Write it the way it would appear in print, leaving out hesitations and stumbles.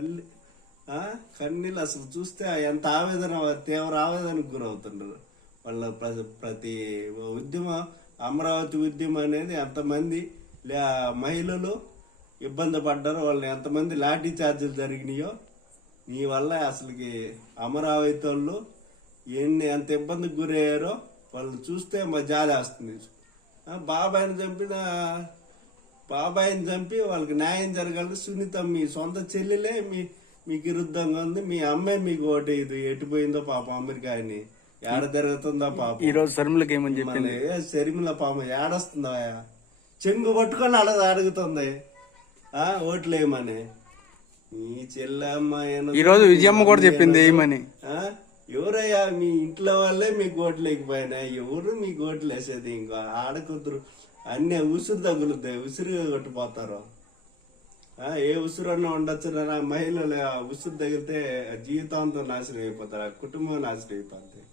కళ్ళు కన్నీళ్ళు అసలు చూస్తే ఎంత ఆవేదన, తీవ్ర ఆవేదనకు గురవుతున్నారు వాళ్ళ. ప్రతి ఉద్యమం, అమరావతి ఉద్యమం అనేది ఎంతమంది మహిళలు ఇబ్బంది పడ్డారో, వాళ్ళని ఎంతమంది లాఠీ చార్జీలు జరిగినాయో నీ వల్ల అసలుకి అమరావతి వాళ్ళు ఎంత ఇబ్బందికి గురయ్యారో వాళ్ళు చూస్తే మా జాలి వస్తుంది. బాబాయిని చంపి వాళ్ళకి న్యాయం జరగాలి. సునీత మీ సొంత చెల్లెలే మీకు విరుద్ధంగా ఉంది. మీ అమ్మాయి మీకు ఓటు ఇది ఎటుపోయిందో పాపం అమెరికా అని ఏడ తిరుగుతుందా పాపం. ఈ రోజు శర్మిలకి ఏమని చెప్పింది? శర్మిల పాపం ఏడొస్తుందా, చెంగు పట్టుకొని అలా అడుగుతుంది ఓట్లు వేయమని. మీ చెల్లెమ్మ ఈ రోజు విజయమ్మ కూడా చెప్పింది ఏమని. ఎవరయ్యా మీ ఇంట్లో వాళ్ళే మీకు ఓట్లు లేకపోయినా ఎవరు మీకు ఓట్లు వేసేది? ఇంకా ఆడకూతురు అన్ని ఉసురు తగులుతాయి, ఉసురుగా కొట్టిపోతారు. ఏ ఉసురు అన్నా ఉండొచ్చు. మహిళలు ఉసురు తగిలితే జీవితాంతం నాశనం అయిపోతారు, కుటుంబం నాశనం అయిపోతాయి.